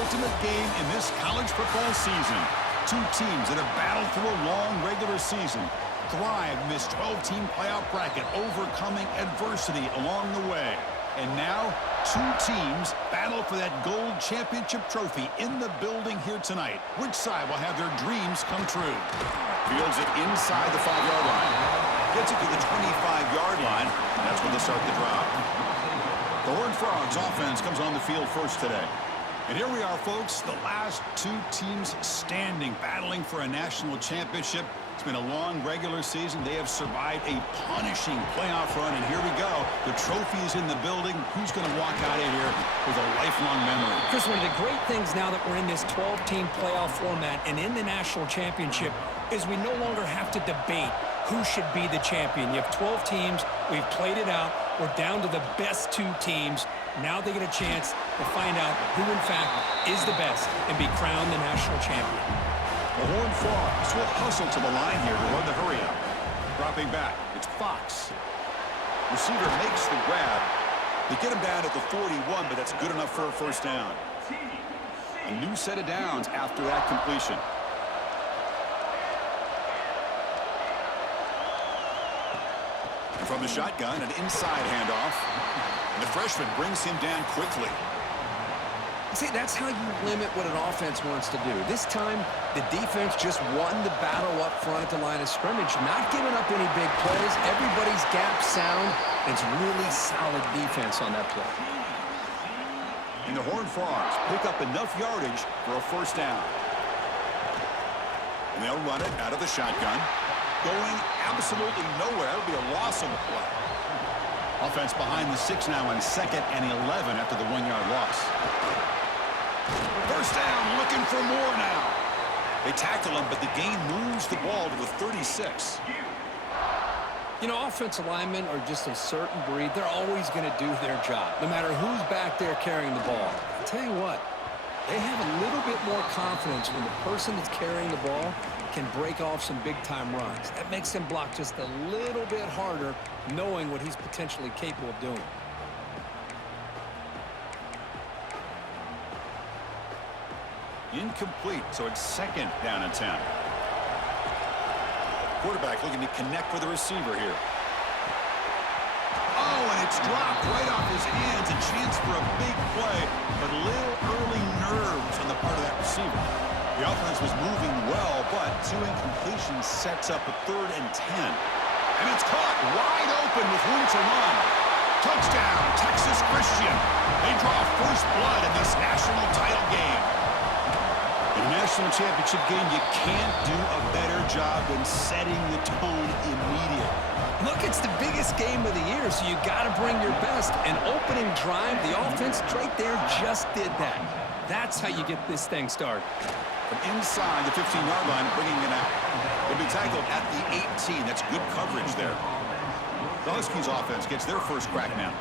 ultimate game in this college football season. Two teams that have battled through a long regular season, thrive in this 12-team playoff bracket, overcoming adversity along the way. And now, two teams battle for that gold championship trophy in the building here tonight. Which side will have their dreams come true? Fields it inside the 5-yard line. Gets it to the 25-yard line. And that's when they start the drive. The Horned Frogs offense comes on the field first today. And here we are, folks, the last two teams standing, battling for a national championship. It's been a long regular season. They have survived a punishing playoff run, and here we go. The trophy is in the building. Who's going to walk out of here with a lifelong memory? Chris, one of the great things now that we're in this 12-team playoff format and in the national championship is we no longer have to debate who should be the champion. You have 12 teams. We've played it out. We're down to the best two teams. Now they get a chance to find out who, in fact, is the best and be crowned the national champion. The Horned Frogs will hustle to the line here to run the hurry-up. Dropping back, it's Fox. Receiver makes the grab. They get him down at the 41, but that's good enough for a first down. A new set of downs after that completion. And from the shotgun, an inside handoff. And the freshman brings him down quickly. See, that's how you limit what an offense wants to do. This time, the defense just won the battle up front at the line of scrimmage, not giving up any big plays. Everybody's gap sound. It's really solid defense on that play. And the Horned Frogs pick up enough yardage for a first down. And they'll run it out of the shotgun. Going absolutely nowhere. It'll be a loss on the play. Offense behind the 6 now on 2nd and 11 after the 1-yard loss. First down, looking for more now. They tackle him, but the gain moves the ball to the 36. You know, offensive linemen are just a certain breed. They're always going to do their job, no matter who's back there carrying the ball. I'll tell you what, they have a little bit more confidence when the person that's carrying the ball can break off some big-time runs. That makes them block just a little bit harder, knowing what he's potentially capable of doing. Incomplete, so it's 2nd down and 10. Quarterback looking to connect with the receiver here. Oh, and it's dropped right off his hands. A chance for a big play, but little early nerves on the part of that receiver. The offense was moving well, but 2 incompletions sets up a 3rd and 10. And it's caught wide open with room to run. Touchdown, Texas Christian. They draw first blood in this national title game. In a national championship game, you can't do a better job than setting the tone immediately. Look, it's the biggest game of the year, so you got to bring your best. An opening drive, the offense right there just did that. That's how you get this thing started. From inside the 15-yard line, bringing it out. They'll be tackled at the 18. That's good coverage there. The Huskies offense gets their first crack now.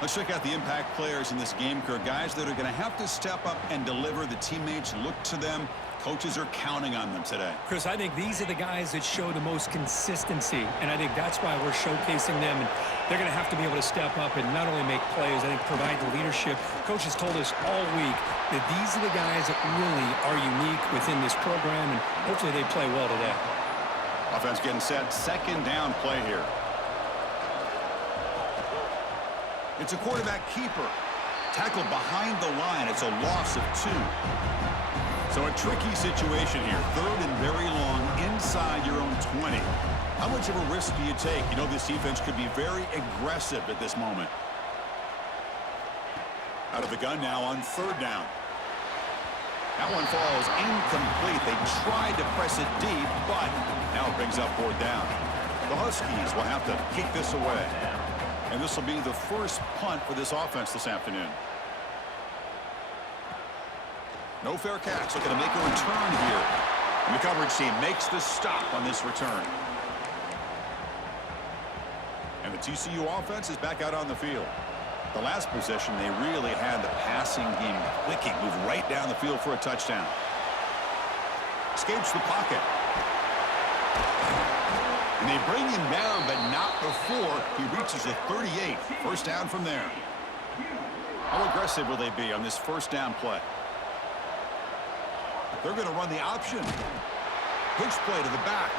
Let's check out the impact players in this game, Kirk. Guys that are going to have to step up and deliver. The teammates look to them. Coaches are counting on them today. Chris, I think these are the guys that show the most consistency, and I think that's why we're showcasing them. And they're going to have to be able to step up and not only make plays, I think provide the leadership. Coaches told us all week that these are the guys that really are unique within this program, and hopefully they play well today. Offense getting set. 2nd down play here. It's a quarterback keeper. Tackled behind the line. It's a loss of 2. So a tricky situation here. 3rd and very long inside your own 20. How much of a risk do you take? You know this defense could be very aggressive at this moment. Out of the gun now on 3rd down. That one falls incomplete. They tried to press it deep, but now it brings up 4th down. The Huskies will have to kick this away. And this will be the first punt for this offense this afternoon. No fair catch. Looking to make a return here. And the coverage team makes the stop on this return. And the TCU offense is back out on the field. The last possession, they really had the passing game clicking. Moved right down the field for a touchdown. Escapes the pocket. And they bring him down, but not before he reaches the 38. First down from there. How aggressive will they be on this first down play? They're going to run the option. Pitch play to the back.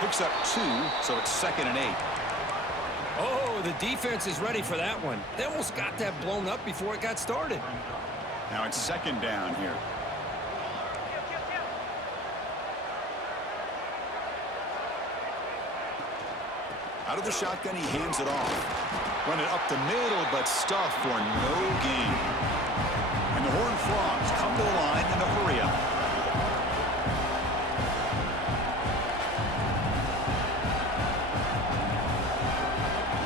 Picks up 2, so it's 2nd and 8. Oh, the defense is ready for that one. They almost got that blown up before it got started. Now it's 2nd down here. Out of the shotgun, he hands it off. Run it up the middle, but stuffed for no gain. And the Horned Frogs come to the line in a hurry-up.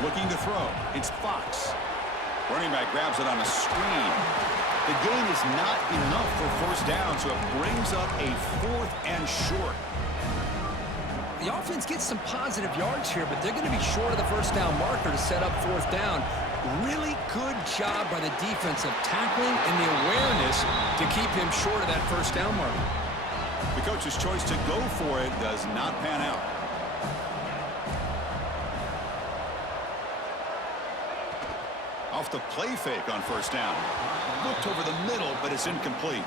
Looking to throw. It's Fox. Running back grabs it on a screen. The gain is not enough for 1st down, so it brings up a 4th and short. The offense gets some positive yards here, but they're going to be short of the 1st down marker to set up 4th down. Really good job by the defense of tackling and the awareness to keep him short of that 1st down marker. The coach's choice to go for it does not pan out. Off the play fake on 1st down. Looked over the middle, but it's incomplete.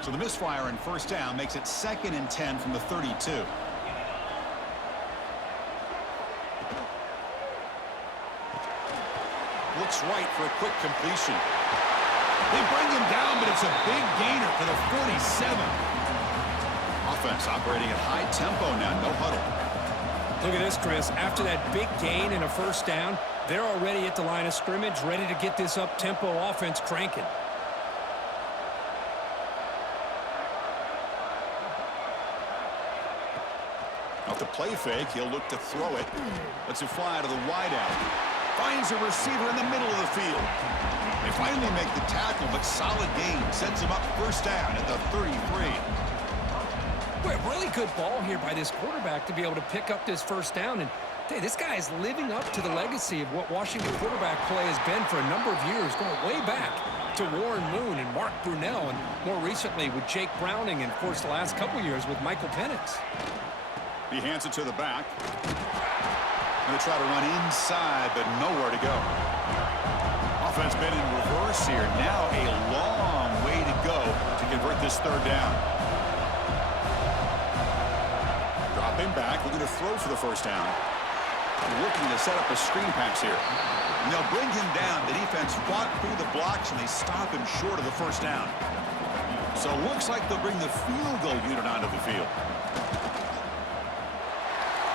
So the misfire in 1st down makes it 2nd and 10 from the 32. Looks right for a quick completion. They bring him down, but it's a big gainer to the 47. Offense operating at high tempo now, no huddle. Look at this, Chris. After that big gain and a 1st down, they're already at the line of scrimmage, ready to get this up-tempo offense cranking. Off the play fake, he'll look to throw it. Lets it fly to the wideout. Finds a receiver in the middle of the field. They finally make the tackle, but solid gain sets him up 1st down at the 33. Boy, a really good ball here by this quarterback to be able to pick up this 1st down. And hey, this guy is living up to the legacy of what Washington quarterback play has been for a number of years, going way back to Warren Moon and Mark Brunell, and more recently with Jake Browning, and of course the last couple years with Michael Penix. He hands it to the back. Going to try to run inside, but nowhere to go. Offense been in reverse here. Now a long way to go to convert this 3rd down. Dropping back, looking to throw for the 1st down. Looking to set up a screen pass here. And they'll bring him down. The defense fought through the blocks, and they stop him short of the 1st down. So it looks like they'll bring the field goal unit onto the field.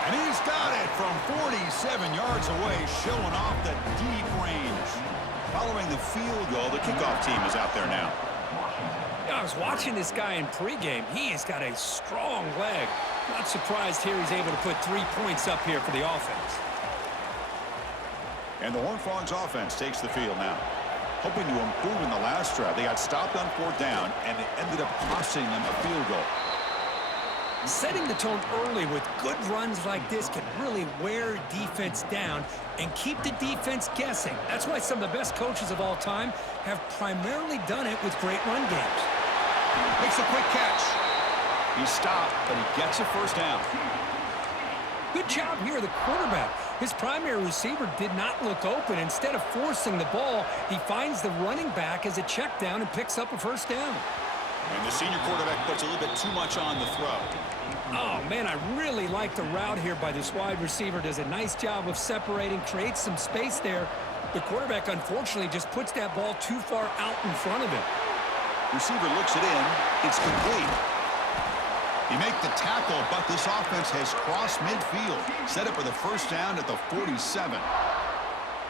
And he's got it from 47 yards away, showing off the deep range. Following the field goal, the kickoff team is out there now. I was watching this guy in pregame. He has got a strong leg. Not surprised here he's able to put 3 points up here for the offense. And the Horned Frogs offense takes the field now. Hoping to improve in the last drive. They got stopped on 4th down, and it ended up costing them a field goal. Setting the tone early with good runs like this can really wear defense down and keep the defense guessing. That's why some of the best coaches of all time have primarily done it with great run games. Makes a quick catch. He stopped, but he gets a 1st down. Good job here, the quarterback. His primary receiver did not look open. Instead of forcing the ball, he finds the running back as a check down and picks up a 1st down. And the senior quarterback puts a little bit too much on the throw. Oh, man, I really like the route here by this wide receiver. Does a nice job of separating, creates some space there. The quarterback, unfortunately, just puts that ball too far out in front of him. Receiver looks it in. It's complete. He make the tackle, but this offense has crossed midfield. Set up for the 1st down at the 47.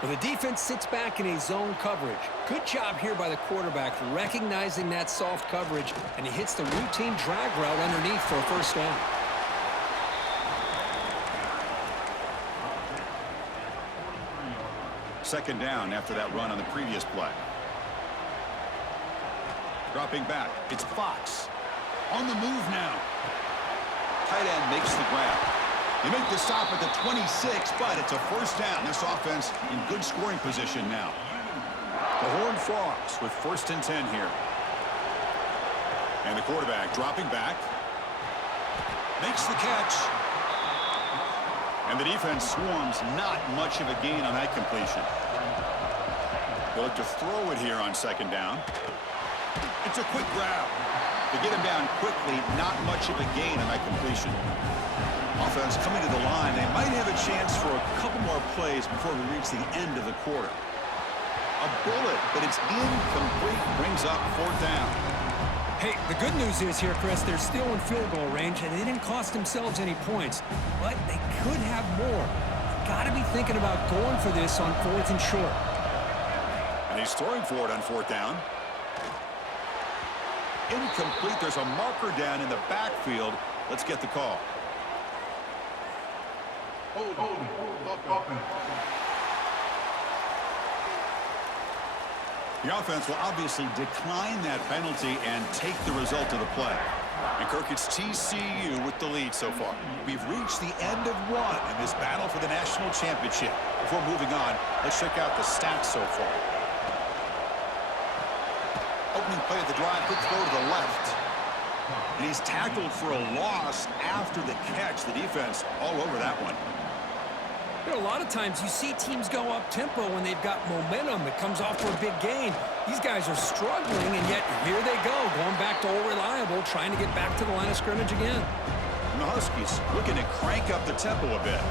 Well, the defense sits back in a zone coverage. Good job here by the quarterback, recognizing that soft coverage, and he hits the routine drag route underneath for a 1st down. Second down after that run on the previous play. Dropping back, it's Fox. On the move now. Tight end makes the grab. They make the stop at the 26, but it's a 1st down. This offense in good scoring position now. The Horned Frogs with 1st and 10 here. And the quarterback dropping back. Makes the catch. And the defense swarms, not much of a gain on that completion. They'll look to throw it here on second down. It's a quick grab. They get him down quickly, not much of a gain on that completion. Offense coming to the line. They might have a chance for a couple more plays before we reach the end of the quarter. A bullet, but it's incomplete, brings up fourth down. Hey, the good news is here, Chris, they're still in field goal range, and they didn't cost themselves any points. But they could have more. Got to be thinking about going for this on 4th and short. And he's throwing for it on fourth down. Incomplete. There's a marker down in the backfield. Let's get the call. The offense will obviously decline that penalty and take the result of the play. And Kirk, it's TCU with the lead so far. We've reached the end of one in this battle for the national championship. Before moving on, let's check out the stats so far. Opening play of the drive, quick throw to the left. And he's tackled for a loss after the catch. The defense all over that one. You know, a lot of times you see teams go up-tempo when they've got momentum that comes off for a big gain. These guys are struggling, and yet here they go, going back to old reliable, trying to get back to the line of scrimmage again. And the Huskies looking to crank up the tempo a bit.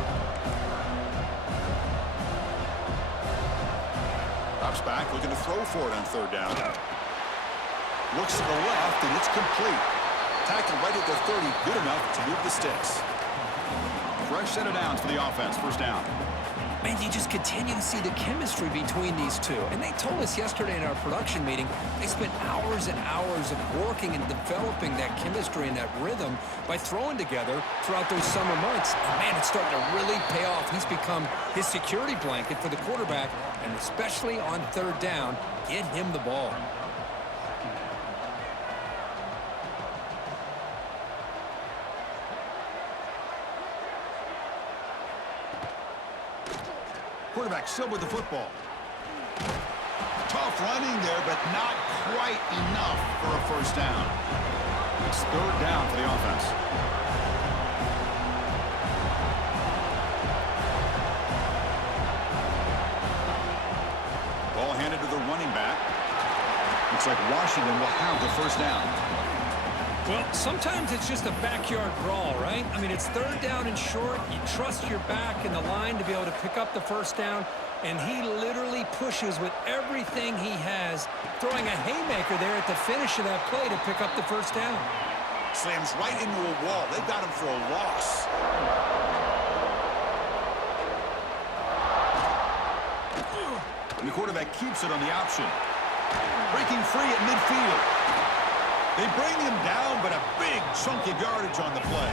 Drops back, looking to throw for it on third down. Looks to the left, and it's complete. Tackled right at the 30, good enough to move the sticks. Fresh set of downs for the offense, first down. Man, you just continue to see the chemistry between these two. And they told us yesterday in our production meeting, they spent hours and hours of working and developing that chemistry and that rhythm by throwing together throughout those summer months. And man, it's starting to really pay off. He's become his security blanket for the quarterback, and especially on third down, get him the ball. Quarterback still with the football. Tough running there, but not quite enough for a first down. It's third down for the offense. Ball handed to the running back. Looks like Washington will have the first down. Well, sometimes it's just a backyard brawl, right? I mean, it's third down and short. You trust your back in the line to be able to pick up the first down, and he literally pushes with everything he has, throwing a haymaker there at the finish of that play to pick up the first down. Slams right into a wall. They've got him for a loss. And the quarterback keeps it on the option. Breaking free at midfield. They bring him down, but a big chunk of yardage on the play.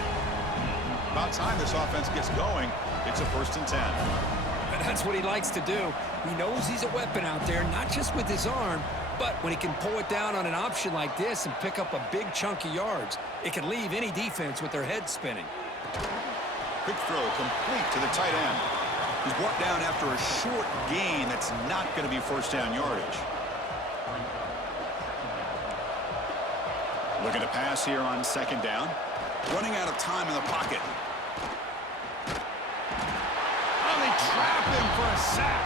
About time this offense gets going. It's a 1st and 10. And that's what he likes to do. He knows he's a weapon out there, not just with his arm, but when he can pull it down on an option like this and pick up a big chunk of yards, it can leave any defense with their head spinning. Quick throw complete to the tight end. He's brought down after a short gain that's not going to be first down yardage. Looking to pass here on second down. Running out of time in the pocket. Oh, they trap him for a sack.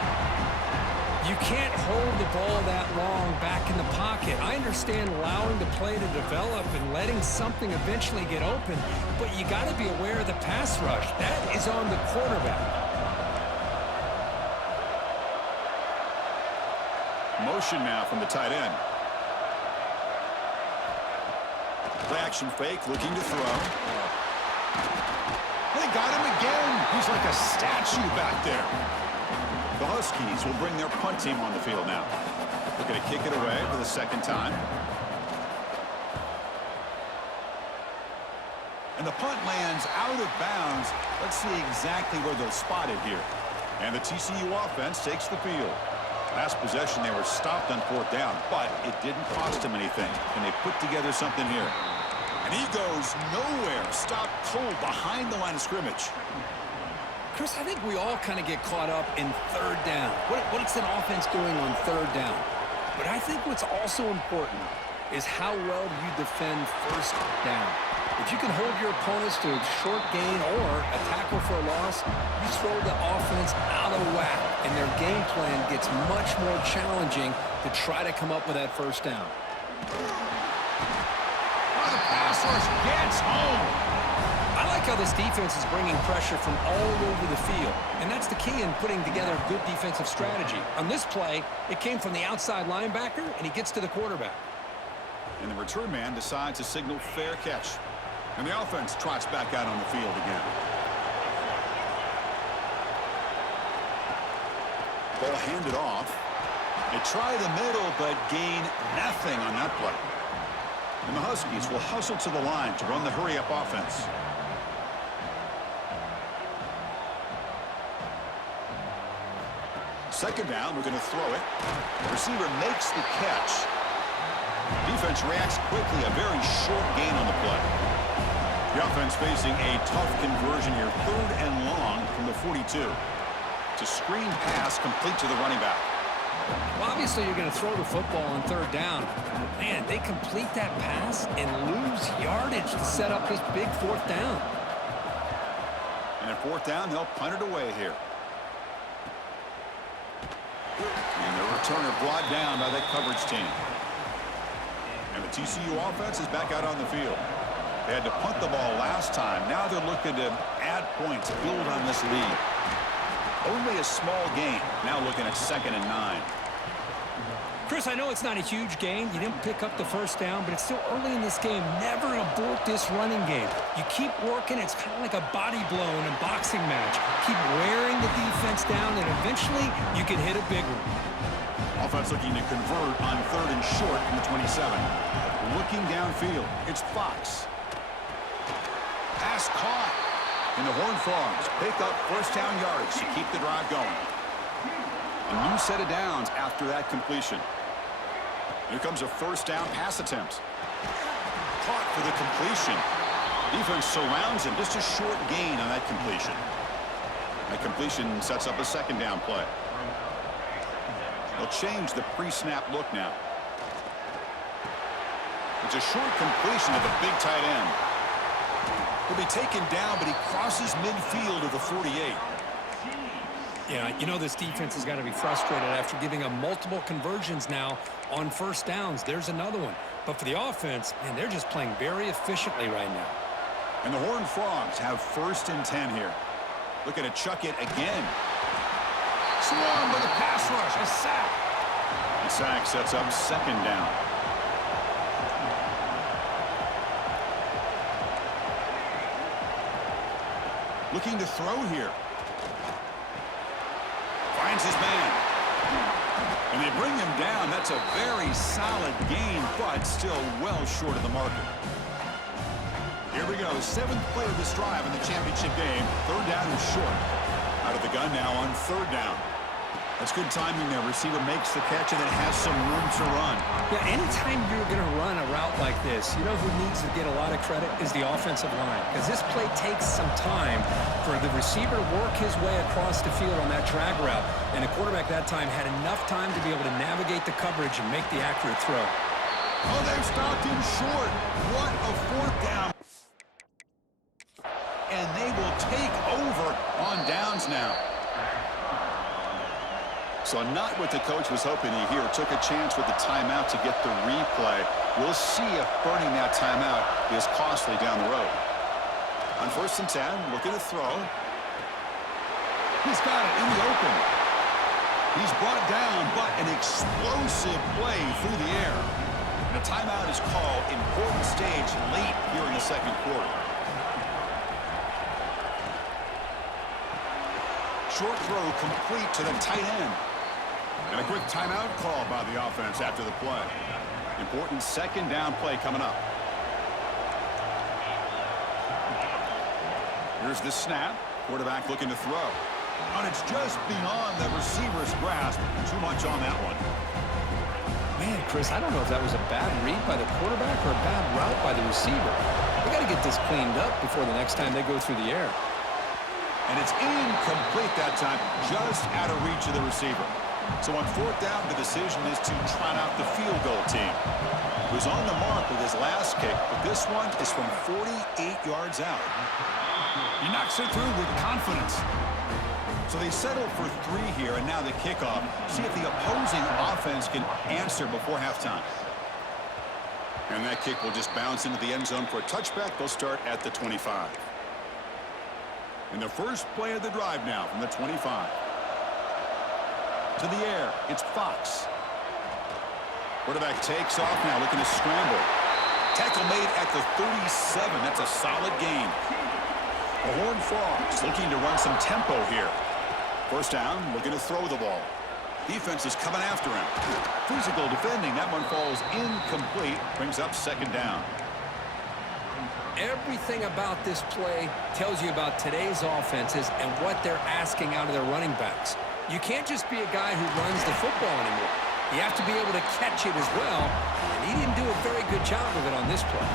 You can't hold the ball that long back in the pocket. I understand allowing the play to develop and letting something eventually get open, but you got to be aware of the pass rush. That is on the quarterback. Motion now from the tight end. Play action fake, looking to throw. They got him again. He's like a statue back there. The Huskies will bring their punt team on the field now. Looking to kick it away for the second time. And the punt lands out of bounds. Let's see exactly where they'll spot it here. And the TCU offense takes the field. Last possession, they were stopped on fourth down, but it didn't cost them anything. Can they put together something here? And he goes nowhere. Stopped cold behind the line of scrimmage. Chris, I think we all kind of get caught up in third down. What's an offense doing on third down? But I think what's also important is how well you defend first down. If you can hold your opponents to a short gain or a tackle for a loss, you throw the offense out of whack, and their game plan gets much more challenging to try to come up with that first down. The pass rush gets home. I like how this defense is bringing pressure from all over the field, and that's the key in putting together a good defensive strategy. On this play, it came from the outside linebacker, and he gets to the quarterback. And the return man decides to signal fair catch. And the offense trots back out on the field again. Ball handed off. They try the middle, but gain nothing on that play. And the Huskies will hustle to the line to run the hurry-up offense. Second down, we're going to throw it. The receiver makes the catch. Defense reacts quickly, a very short gain on the play. The offense facing a tough conversion here, 3rd and long from the 42. It's a screen pass complete to the running back. Well, obviously, you're going to throw the football on 3rd down. Man, they complete that pass and lose yardage to set up this big 4th down. And at 4th down, they'll punt it away here. And the returner brought down by that coverage team. And the TCU offense is back out on the field. They had to punt the ball last time. Now they're looking to add points, build on this lead. Only a small gain. Now looking at 2nd and 9. Chris, I know it's not a huge gain. You didn't pick up the first down, but it's still early in this game. Never abort this running game. You keep working. It's kind of like a body blow in a boxing match. Keep wearing the defense down, and eventually you can hit a big one. Offense looking to convert on 3rd and short from the 27. Looking downfield. It's Fox. Pass caught. And the Horned Frogs pick up 1st down yards to keep the drive going. A new set of downs after that completion. Here comes a 1st down pass attempt. Caught for the completion. Defense surrounds him. Just a short gain on that completion. That completion sets up a 2nd down play. They'll change the pre-snap look now. It's a short completion to the big tight end. He'll be taken down, but he crosses midfield of the 48. Yeah, you know this defense has got to be frustrated after giving up multiple conversions now on 1st downs. There's another one. But for the offense, man, they're just playing very efficiently right now. And the Horned Frogs have 1st and 10 here. Looking to chuck it again. Swarm with a pass rush, a sack. The sack sets up 2nd down. Looking to throw here. Finds his man. And they bring him down. That's a very solid gain, but still well short of the marker. Here we go. 7th play of this drive in the championship game. 3rd down and short. Out of the gun now on 3rd down. That's good timing there. Receiver makes the catch and then has some room to run. Yeah, anytime you're going to run a route like this, you know who needs to get a lot of credit is the offensive line. Because this play takes some time for the receiver to work his way across the field on that drag route. And the quarterback that time had enough time to be able to navigate the coverage and make the accurate throw. Oh, they've stopped him short. What a 4th down. And they will take over on downs now. So not what the coach was hoping to hear. Took a chance with the timeout to get the replay. We'll see if burning that timeout is costly down the road. On 1st and 10, looking to throw. He's got it in the open. He's brought down, but an explosive play through the air. And a timeout is called. Important stage late here in the 2nd quarter. Short throw complete to the tight end. And a quick timeout call by the offense after the play. Important 2nd down play coming up. Here's the snap. Quarterback looking to throw. And it's just beyond the receiver's grasp. Too much on that one. Man, Chris, I don't know if that was a bad read by the quarterback or a bad route by the receiver. They got to get this cleaned up before the next time they go through the air. And it's incomplete that time, just out of reach of the receiver. So on fourth down, the decision is to trot out the field goal team. He was on the mark with his last kick, but this one is from 48 yards out. He knocks it through with confidence. So they settle for 3 here, and now the kickoff. See if the opposing offense can answer before halftime. And that kick will just bounce into the end zone for a touchback. They'll start at the 25. And the first play of the drive now from the 25. To the air, it's Fox. Quarterback takes off now, looking to scramble. Tackle made at the 37. That's a solid gain. The Horned Frogs looking to run some tempo here. First down, looking to throw the ball. Defense is coming after him. Physical defending. That one falls incomplete. Brings up second down. Everything about this play tells you about today's offenses and what they're asking out of their running backs. You can't just be a guy who runs the football anymore. You have to be able to catch it as well, and he didn't do a very good job of it on this play.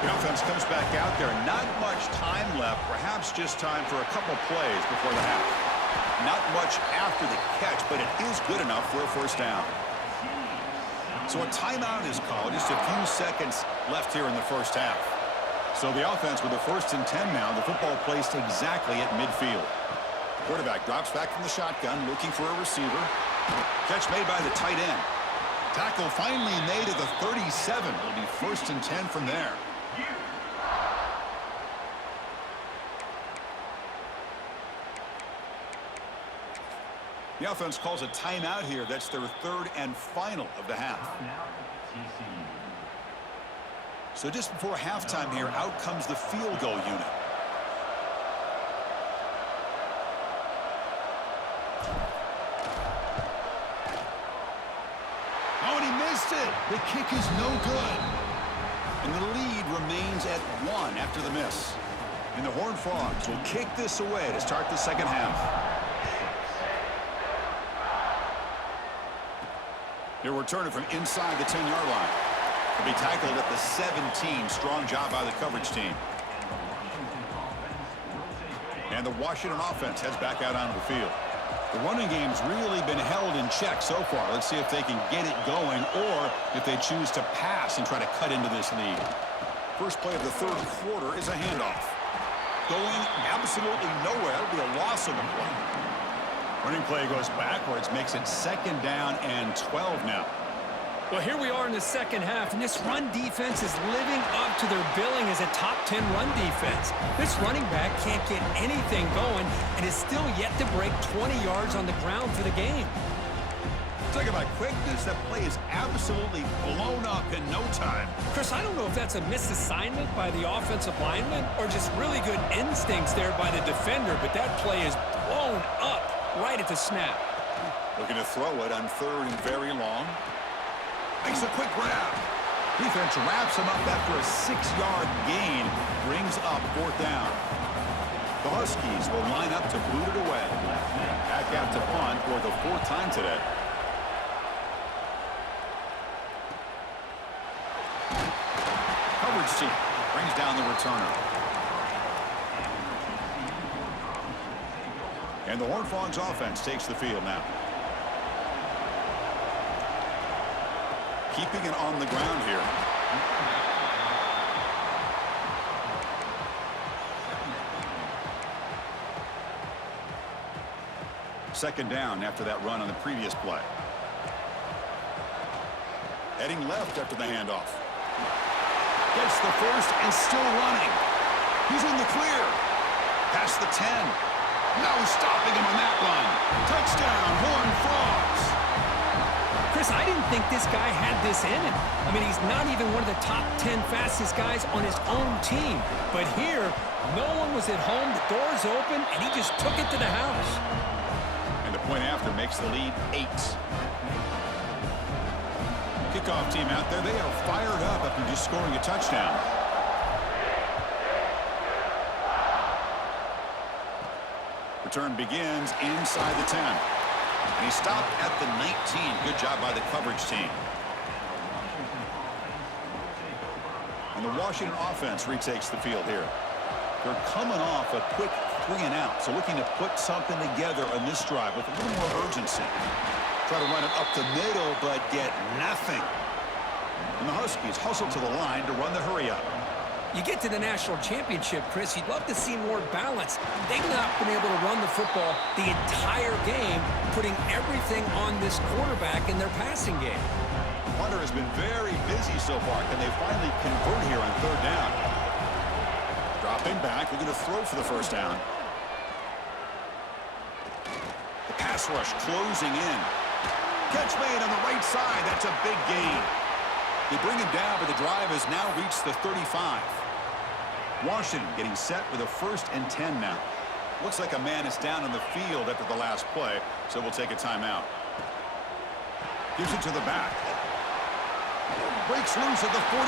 The offense comes back out there. Not much time left, perhaps just time for a couple plays before the half. Not much after the catch, but it is good enough for a first down. So a timeout is called. Just a few seconds left here in the first half. So the offense with the 1st and 10 now. The football placed exactly at midfield. Quarterback drops back from the shotgun, looking for a receiver. Catch made by the tight end. Tackle finally made at the 37. It'll be 1st and 10 from there. The offense calls a timeout here. That's their 3rd and final of the half. So just before halftime here, out comes the field goal unit. Oh, and he missed it. The kick is no good. And the lead remains at 1 after the miss. And the Horned Frogs will kick this away to start the second half. They're returning from inside the 10-yard line. They'll be tackled at the 17. Strong job by the coverage team. And the Washington offense heads back out onto the field. The running game's really been held in check so far. Let's see if they can get it going or if they choose to pass and try to cut into this lead. First play of the 3rd quarter is a handoff. Going absolutely nowhere. That'll be a loss on the play. Running play goes backwards, makes it 2nd down and 12 now. Well, here we are in the second half, and this run defense is living up to their billing as a top 10 run defense. This running back can't get anything going and is still yet to break 20 yards on the ground for the game. Talk about quickness. That play is absolutely blown up in no time. Chris, I don't know if that's a misassignment by the offensive lineman or just really good instincts there by the defender, but that play is blown up right at the snap. Looking to throw it on 3rd and very long. Makes a quick grab. Defense wraps him up after a 6-yard gain. Brings up 4th down. The Huskies will line up to boot it away. Back out to punt for the 4th time today. Coverage team brings down the returner. And the Horned Frogs offense takes the field now. Keeping it on the ground here. Second down after that run on the previous play. Heading left after the handoff. Gets the first and still running. He's in the clear. Past the 10. No stopping him on that run. Touchdown, Horned Frogs. Chris, I didn't think this guy had this in him. I mean, he's not even one of the top 10 fastest guys on his own team. But here, no one was at home, the door's open, and he just took it to the house. And the point after makes the lead 8. Kickoff team out there, they are fired up after just scoring a touchdown. Return begins inside the 10. And he stopped at the 19. Good job by the coverage team. And the Washington offense retakes the field here. They're coming off a quick 3 and out, so looking to put something together on this drive with a little more urgency. Try to run it up the middle, but get nothing. And the Huskies hustle to the line to run the hurry up. You get to the national championship, Chris, you'd love to see more balance. They've not been able to run the football the entire game, putting everything on this quarterback in their passing game. Punter has been very busy so far. Can they finally convert here on third down? Dropping back, they're going to throw for the first down. The pass rush closing in. Catch made on the right side. That's a big gain. They bring him down, but the drive has now reached the 35. Washington getting set with a 1st and 10 now. Looks like a man is down on the field after the last play, so we'll take a timeout. Gives it to the back. Breaks loose at the 45.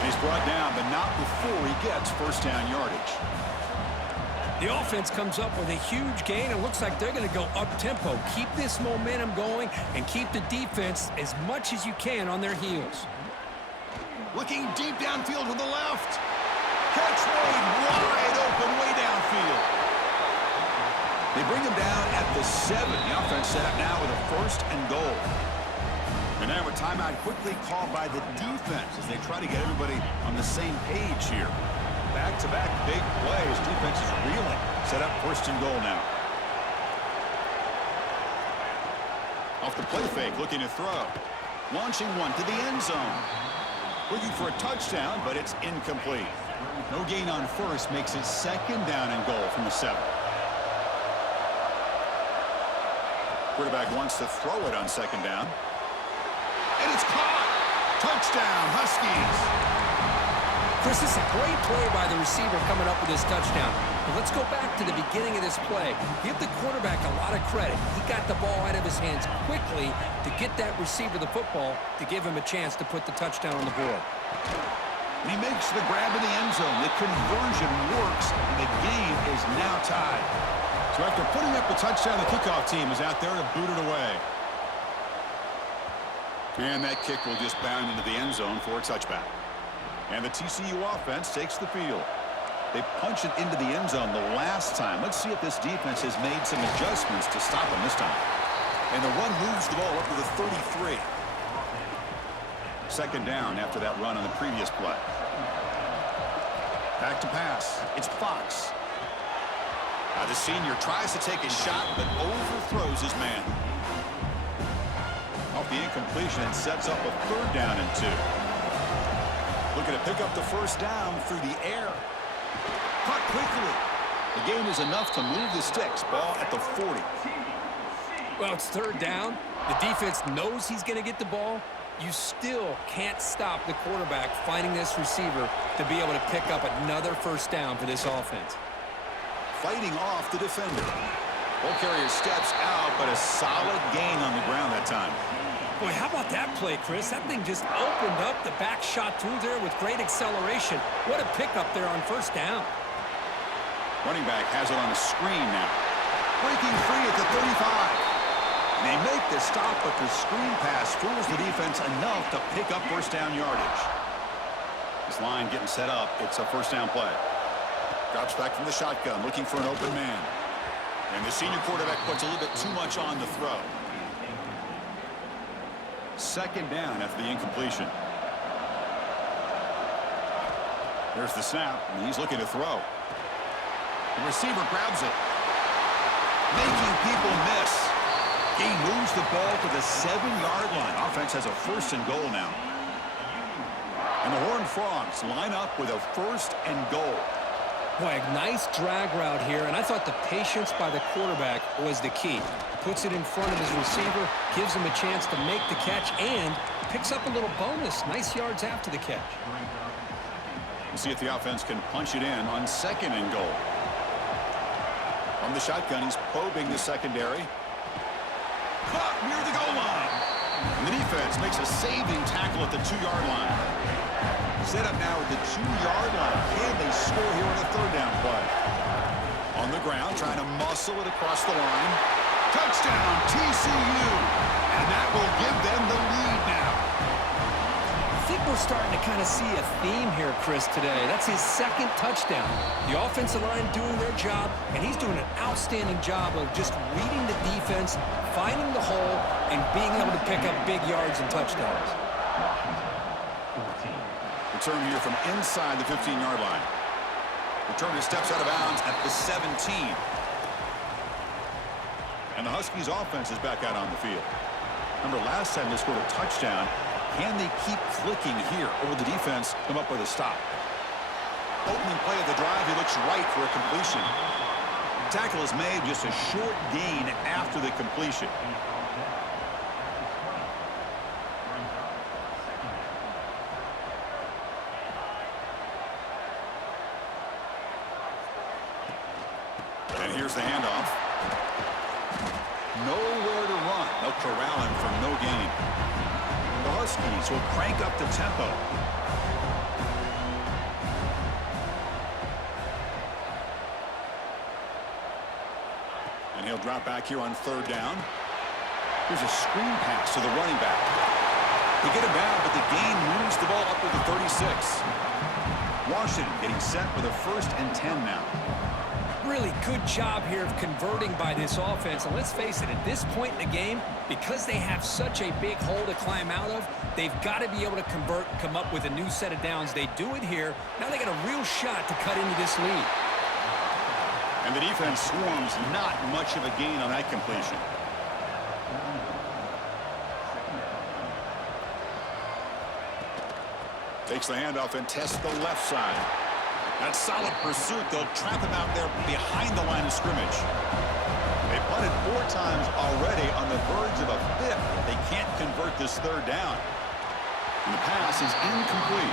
And he's brought down, but not before he gets first down yardage. The offense comes up with a huge gain. It looks like they're going to go up-tempo. Keep this momentum going and keep the defense as much as you can on their heels. Looking deep downfield with the left. Catch made wide open way downfield. They bring him down at the 7. The offense set up now with a 1st and goal. And now a timeout quickly called by the defense as they try to get everybody on the same page here. Back-to-back big plays. Defense is reeling. Set up 1st and goal now. Off the play fake, looking to throw. Launching one to the end zone. Looking for a touchdown, but it's incomplete. No gain on 1st makes it 2nd down and goal from the 7. Quarterback wants to throw it on 2nd down. And it's caught. Touchdown, Huskies. Chris, this is a great play by the receiver coming up with his touchdown. But let's go back to the beginning of this play. Give the quarterback a lot of credit. He got the ball out of his hands quickly to get that receiver the football to give him a chance to put the touchdown on the board. He makes the grab in the end zone. The conversion works, and the game is now tied. So after putting up the touchdown, the kickoff team is out there to boot it away. And that kick will just bound into the end zone for a touchback. And the TCU offense takes the field. They punch it into the end zone the last time. Let's see if this defense has made some adjustments to stop them this time. And the run moves the ball up to the 33. 2nd down after that run on the previous play. Back to pass. It's Fox. The senior tries to take a shot, but overthrows his man. Off the incompletion and sets up a 3rd down and 2. Looking to pick up the 1st down through the air. Caught quickly. The gain is enough to move the sticks. Ball at the 40. Well, it's 3rd down. The defense knows he's going to get the ball. You still can't stop the quarterback finding this receiver to be able to pick up another 1st down for this offense. Fighting off the defender. Ball carrier steps out, but a solid gain on the ground that time. Boy, how about that play, Chris? That thing just opened up. The back shot through there with great acceleration. What a pickup there on 1st down. Running back has it on the screen now. Breaking free at the 35. And they make the stop, but the screen pass fools the defense enough to pick up 1st down yardage. This line getting set up. It's a 1st down play. Drops back from the shotgun, looking for an open man. And the senior quarterback puts a little bit too much on the throw. 2nd down after the incompletion. There's the snap, and he's looking to throw. The receiver grabs it. Making people miss. He moves the ball to the 7-yard line. Offense has a 1st and goal now. And the Horned Frogs line up with a 1st and goal. Boy, a nice drag route here, and I thought the patience by the quarterback was the key. Puts it in front of his receiver, gives him a chance to make the catch, and picks up a little bonus. Nice yards after the catch. We'll see if the offense can punch it in on 2nd and goal. From the shotgun, he's probing the secondary. Caught near the goal line. And the defense makes a saving tackle at the 2-yard line. Set up now at the 2-yard line. Can they score here on a 3rd down play? On the ground, trying to muscle it across the line. Touchdown, TCU. And that will give them the lead now. I think we're starting to kind of see a theme here, Chris, today. That's his second touchdown. The offensive line doing their job, and he's doing an outstanding job of just reading the defense, finding the hole, and being able to pick up big yards and touchdowns. Return here from inside the 15-yard line. Returner steps out of bounds at the 17. And the Huskies offense is back out on the field. Remember, last time they scored a touchdown. Can they keep clicking here, or will the defense come up with a stop? Opening play of the drive, he looks right for a completion. Tackle is made, just a short gain after the completion. And here's the handoff. Nowhere to run. They'll corral him for no gain. The Huskies will crank up the tempo. And he'll drop back here on third down. Here's a screen pass to the running back. They get him down, but the gain moves the ball up to the 36. Washington getting set for the 1st and 10 now. Really good job here of converting by this offense. And let's face it, at this point in the game, because they have such a big hole to climb out of, they've got to be able to convert and come up with a new set of downs. They do it here. Now they got a real shot to cut into this lead. And the defense swarms, not much of a gain on that completion. Takes the handoff and tests the left side. That solid pursuit. They'll trap him out there behind the line of scrimmage. They punted 4 times already, on the verge of a 5th. They can't convert this 3rd down. And the pass is incomplete.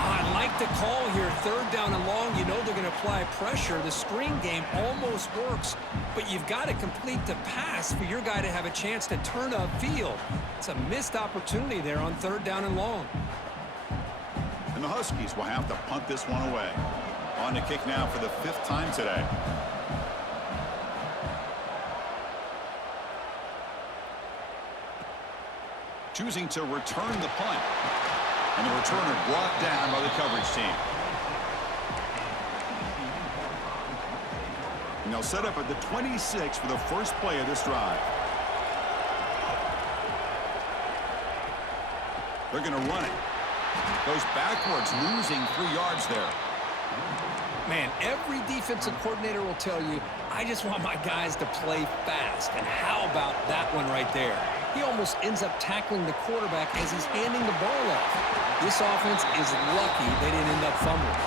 I like the call here. 3rd down and long. You know they're going to apply pressure. The screen game almost works, but you've got to complete the pass for your guy to have a chance to turn upfield. It's a missed opportunity there on 3rd down and long. And the Huskies will have to punt this one away. On to kick now for the 5th time today. Choosing to return the punt. And the returner brought down by the coverage team. And they'll set up at the 26 for the first play of this drive. They're going to run it. Goes backwards, losing 3 yards there. Man, every defensive coordinator will tell you, I just want my guys to play fast. And how about that one right there? He almost ends up tackling the quarterback as he's handing the ball off. This offense is lucky they didn't end up fumbling.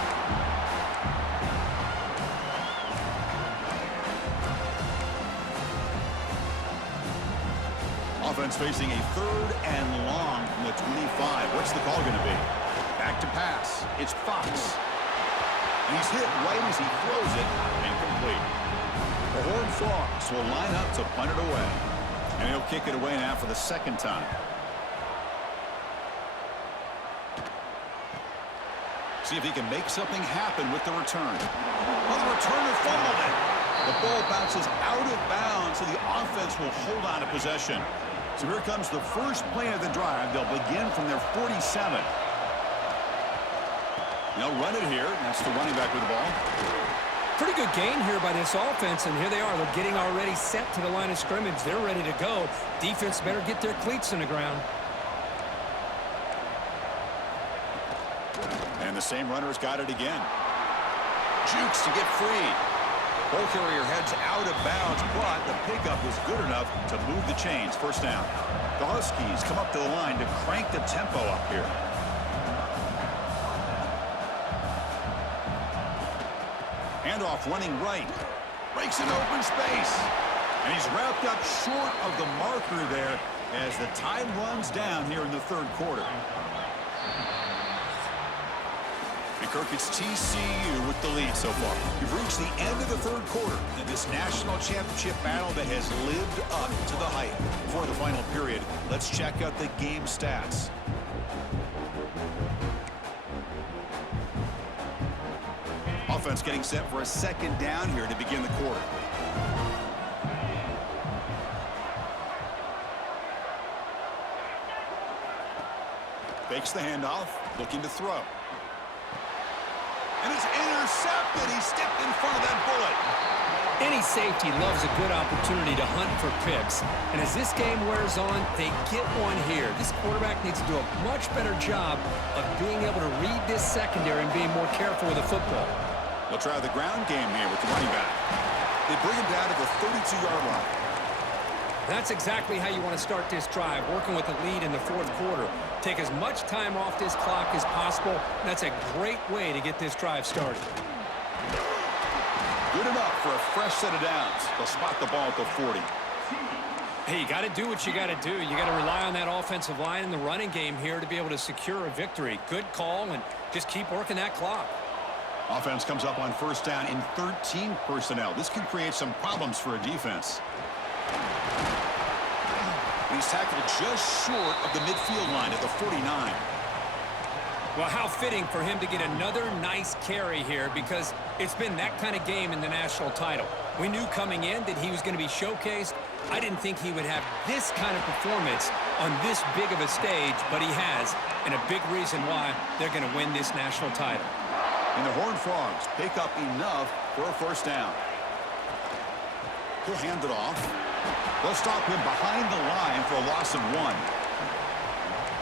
Offense facing a 3rd and long from the 25. What's the call going to be? Back to pass. It's Fox. And he's hit right as he throws it. Incomplete. The Horned Frogs will line up to punt it away. And he'll kick it away now for the 2nd time. See if he can make something happen with the return. Well, the returner fumbled it. The ball bounces out of bounds, so the offense will hold on to possession. So here comes the first play of the drive. They'll begin from their 47. They'll run it here. That's the running back with the ball. Pretty good gain here by this offense, and here they are. They're getting already set to the line of scrimmage. They're ready to go. Defense better get their cleats in the ground. And the same runner's got it again. Jukes to get free. Ball carrier heads out of bounds, but the pickup was good enough to move the chains. 1st down. The Huskies come up to the line to crank the tempo up here. Handoff running right. Breaks an open space. And he's wrapped up short of the marker there as the time runs down here in the 3rd quarter. And Kirk, it's TCU with the lead so far. We've reached the end of the 3rd quarter in this national championship battle that has lived up to the hype. Before the final period, let's check out the game stats. Offense getting set for a 2nd down here to begin the quarter. Fakes the handoff, looking to throw. And it's intercepted. He stepped in front of that bullet. Any safety loves a good opportunity to hunt for picks. And as this game wears on, they get one here. This quarterback needs to do a much better job of being able to read this secondary and being more careful with the football. They'll try the ground game here with the running back. They bring him down to the 32-yard line. That's exactly how you want to start this drive, working with the lead in the fourth quarter. Take as much time off this clock as possible. That's a great way to get this drive started. Good enough for a fresh set of downs. They'll spot the ball at the 40. Hey, you got to do what you got to do. You got to rely on that offensive line in the running game here to be able to secure a victory. Good call, and just keep working that clock. Offense comes up on first down in 13 personnel. This can create some problems for a defense. He's tackled just short of the midfield line at the 49. Well, how fitting for him to get another nice carry here, because it's been that kind of game in the national title. We knew coming in that he was going to be showcased. I didn't think he would have this kind of performance on this big of a stage, but he has, and a big reason why they're going to win this national title. And the Horned Frogs pick up enough for a first down. He'll hand it off. They'll stop him behind the line for a loss of 1.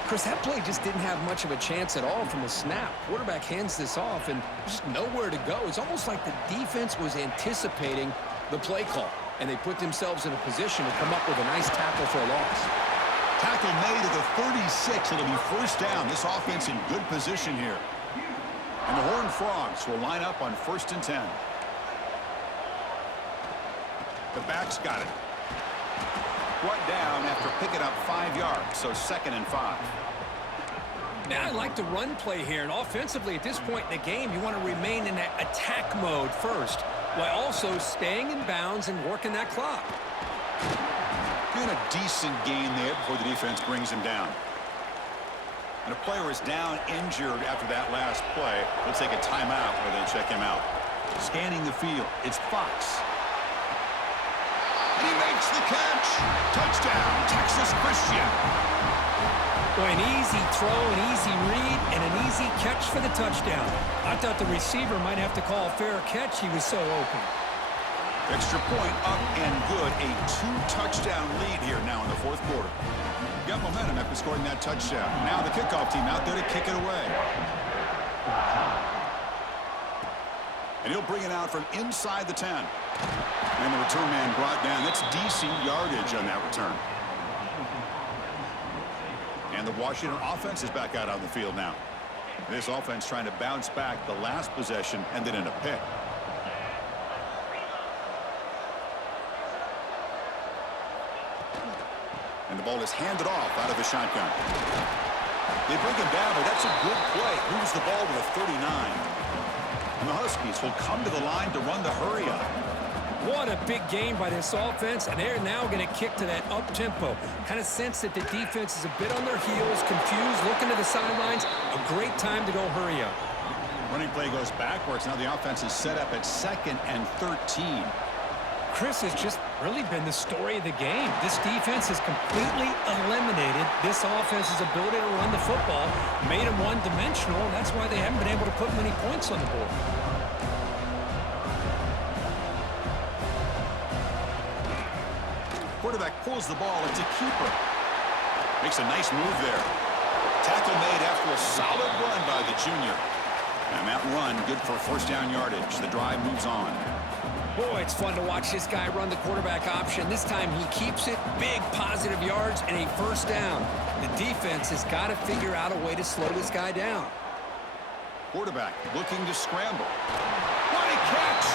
Chris, that play just didn't have much of a chance at all from the snap. Quarterback hands this off, and just nowhere to go. It's almost like the defense was anticipating the play call, and they put themselves in a position to come up with a nice tackle for a loss. Tackle made at the 36. It'll be first down. This offense in good position here. And the Horned Frogs will line up on 1st and 10. The back's got it. Brought down after picking up 5 yards, so 2nd and 5. Now, I like the run play here, and offensively at this point in the game, you want to remain in that attack mode first, while also staying in bounds and working that clock. Doing a decent gain there before the defense brings him down. And a player is down injured after that last play. They'll take a timeout where they check him out. Scanning the field, it's Fox. And he makes the catch. Touchdown, Texas Christian. Boy, an easy throw, an easy read, and an easy catch for the touchdown. I thought the receiver might have to call a fair catch. He was so open. Extra point up and good. A 2-touchdown lead here now in the fourth quarter. Got momentum after scoring that touchdown. Now the kickoff team out there to kick it away. And he'll bring it out from inside the 10. And the return man brought down. That's decent yardage on that return. And the Washington offense is back out on the field now. This offense trying to bounce back the last possession and then in a pick. And the ball is handed off out of the shotgun. They bring him down, but that's a good play. Moves the ball to the 39. And the Huskies will come to the line to run the hurry-up. What a big game by this offense, and they're now going to kick to that up-tempo. Kind of sense that the defense is a bit on their heels, confused, looking to the sidelines. A great time to go hurry up. Running play goes backwards. Now the offense is set up at 2nd and 13. Chris has just really been the story of the game. This defense has completely eliminated this offense's ability to run the football, made them one-dimensional, and that's why they haven't been able to put many points on the board. Quarterback pulls the ball. It's a keeper. Makes a nice move there. Tackle made after a solid run by the junior. And that run good for first down yardage. The drive moves on. Boy, it's fun to watch this guy run the quarterback option. This time he keeps it, big positive yards, and a first down. The defense has got to figure out a way to slow this guy down. Quarterback looking to scramble. What a catch!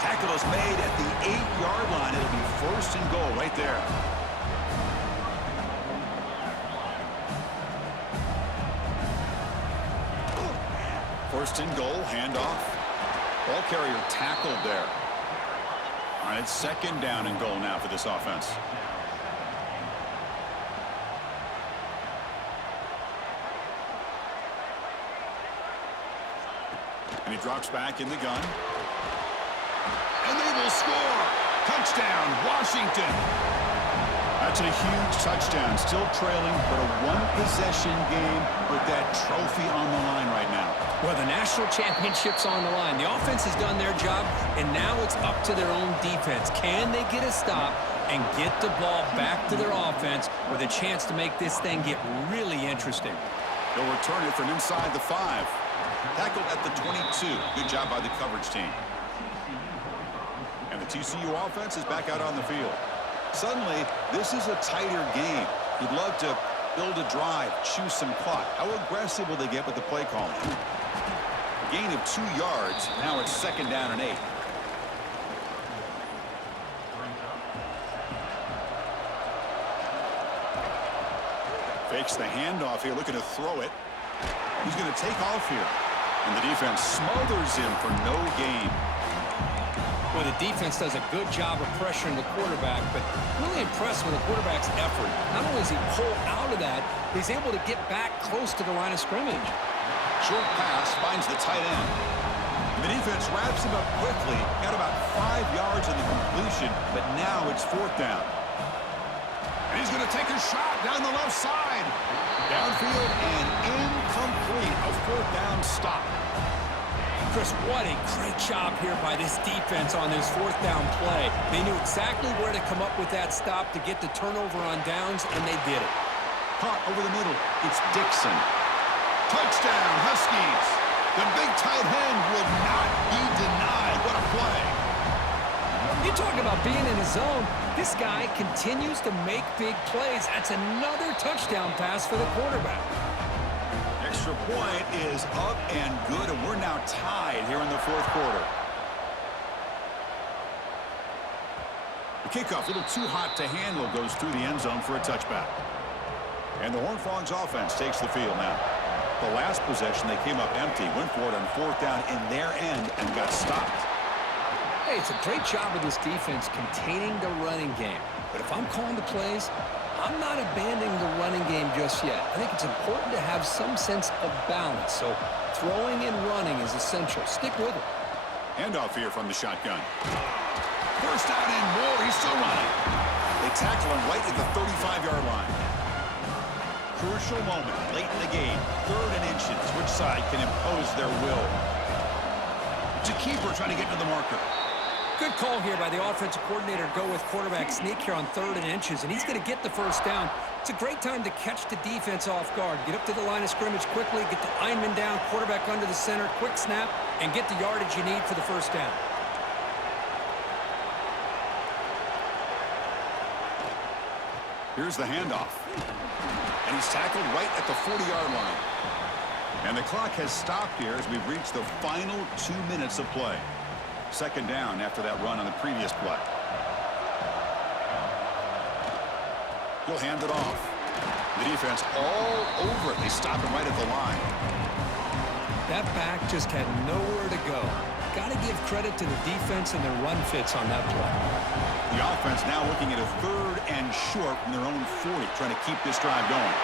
Tackle is made at the 8-yard line. It'll be 1st and goal right there. First and goal, handoff. Ball carrier tackled there. All right, it's 2nd down and goal now for this offense. And he drops back in the gun. And they will score. Touchdown, Washington. That's a huge touchdown. Still trailing, but a one-possession game with that trophy on the line right now. Well, the national championship's on the line. The offense has done their job, and now it's up to their own defense. Can they get a stop and get the ball back to their offense with a chance to make this thing get really interesting? They'll return it from inside the 5. Tackled at the 22. Good job by the coverage team. And the TCU offense is back out on the field. Suddenly, this is a tighter game. You'd love to build a drive, choose some clock. How aggressive will they get with the play calling? A gain of 2 yards. Now it's 2nd down and 8. Fakes the handoff here, looking to throw it. He's going to take off here. And the defense smothers him for no gain. Well, the defense does a good job of pressuring the quarterback, but really impressed with the quarterback's effort. Not only does he pull out of that, he's able to get back close to the line of scrimmage. Short pass finds the tight end. The defense wraps him up quickly. Got about 5 yards in the completion, but now it's 4th down. And he's going to take a shot down the left side. Downfield and incomplete. A 4th down stop. Chris, what a great job here by this defense on this 4th down play. They knew exactly where to come up with that stop to get the turnover on downs, and they did it. Caught over the middle. It's Dixon. Touchdown, Huskies. The big tight end will not be denied. What a play. You talk about being in a zone. This guy continues to make big plays. That's another touchdown pass for the quarterback. Extra point is up and good, and we're now tied here in the 4th quarter. The kickoff, a little too hot to handle, goes through the end zone for a touchback. And the Horned Frogs offense takes the field now. The last possession, they came up empty, went for it on 4th down in their end and got stopped. Hey, it's a great job of this defense containing the running game. But if I'm calling the plays, I'm not abandoning the running game just yet. I think it's important to have some sense of balance. So throwing and running is essential. Stick with it. Handoff here from the shotgun. First down and more. He's still running. They tackle him right at the 35-yard line. Crucial moment late in the game. 3rd and inches. Which side can impose their will? To keeper trying to get to the marker. Good call here by the offensive coordinator. Go with quarterback sneak here on 3rd and inches, and he's going to get the first down. It's a great time to catch the defense off guard. Get up to the line of scrimmage quickly, get the lineman down, quarterback under the center, quick snap, and get the yardage you need for the first down. Here's the handoff. And he's tackled right at the 40-yard line. And the clock has stopped here as we've reached the final 2 minutes of play. 2nd down after that run on the previous play. He'll hand it off. The defense all over it. They stop him right at the line. That back just had nowhere to go. Got to give credit to the defense and their run fits on that play. The offense now looking at a 3rd and short from their own 40, trying to keep this drive going.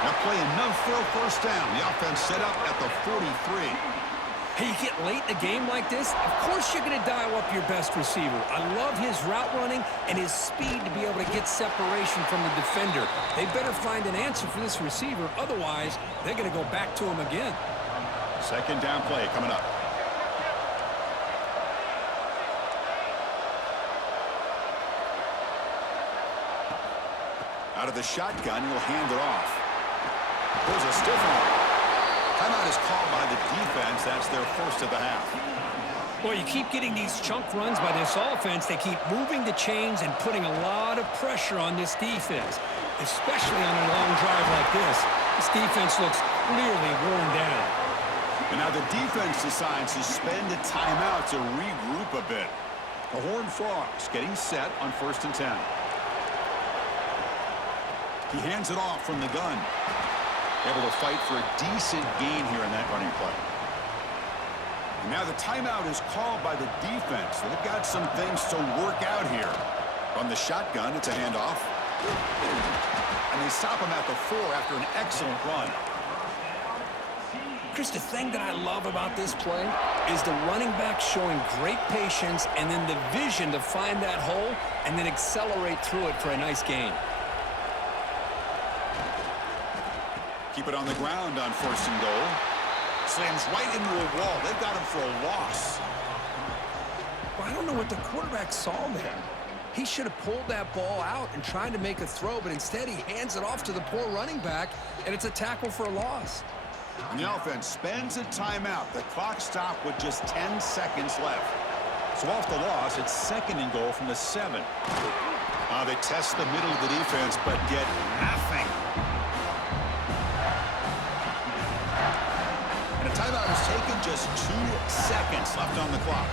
Now play enough for a first down. The offense set up at the 43. Hey, you get late in a game like this, of course you're going to dial up your best receiver. I love his route running and his speed to be able to get separation from the defender. They better find an answer for this receiver. Otherwise, they're going to go back to him again. 2nd down play coming up. Out of the shotgun, he'll hand it off. There's a stiff one. Timeout is called by the defense. That's their first of the half. Well, you keep getting these chunk runs by this offense. They keep moving the chains and putting a lot of pressure on this defense, especially on a long drive like this. This defense looks clearly worn down. And now the defense decides to spend a timeout to regroup a bit. The Horned Frogs getting set on 1st and 10. He hands it off from the gun. Able to fight for a decent gain here in that running play. And now the timeout is called by the defense. So they've got some things to work out here. From the shotgun, it's a handoff. And they stop him at the 4 after an excellent run. Chris, the thing that I love about this play is the running back showing great patience and then the vision to find that hole and then accelerate through it for a nice gain. Keep it on the ground on 1st and goal. Slams right into a wall. They've got him for a loss. Well, I don't know what the quarterback saw there. He should have pulled that ball out and tried to make a throw, but instead he hands it off to the poor running back, and it's a tackle for a loss. And the offense spends a timeout. The clock stopped with just 10 seconds left. So off the loss, it's 2nd and goal from the 7. They test the middle of the defense, but get nothing. And a timeout is taken, just 2 seconds left on the clock.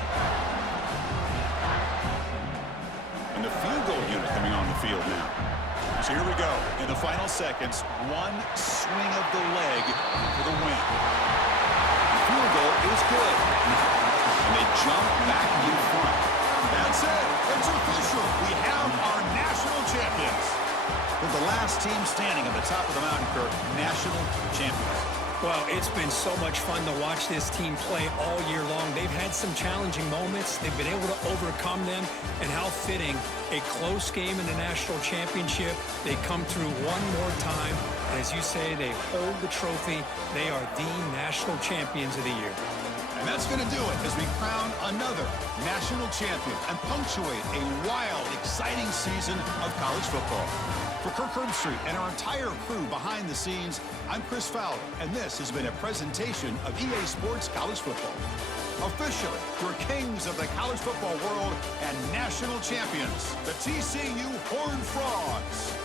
And the field goal unit coming on the field now. So here we go. In the final seconds, one swing of the leg for the win. The field goal is good. And they jump back in front. That's it. It's official. We have our national champions. We're the last team standing at the top of the mountain, Kirk. National champions. Well, it's been so much fun to watch this team play all year long. They've had some challenging moments. They've been able to overcome them. And how fitting, a close game in the national championship. They come through one more time. And as you say, they hold the trophy. They are the national champions of the year. And that's going to do it as we crown another national champion and punctuate a wild, exciting season of college football. For Kirk Herbstreit and our entire crew behind the scenes, I'm Chris Fowler, and this has been a presentation of EA Sports College Football. Officially, we're kings of the college football world and national champions, the TCU Horned Frogs.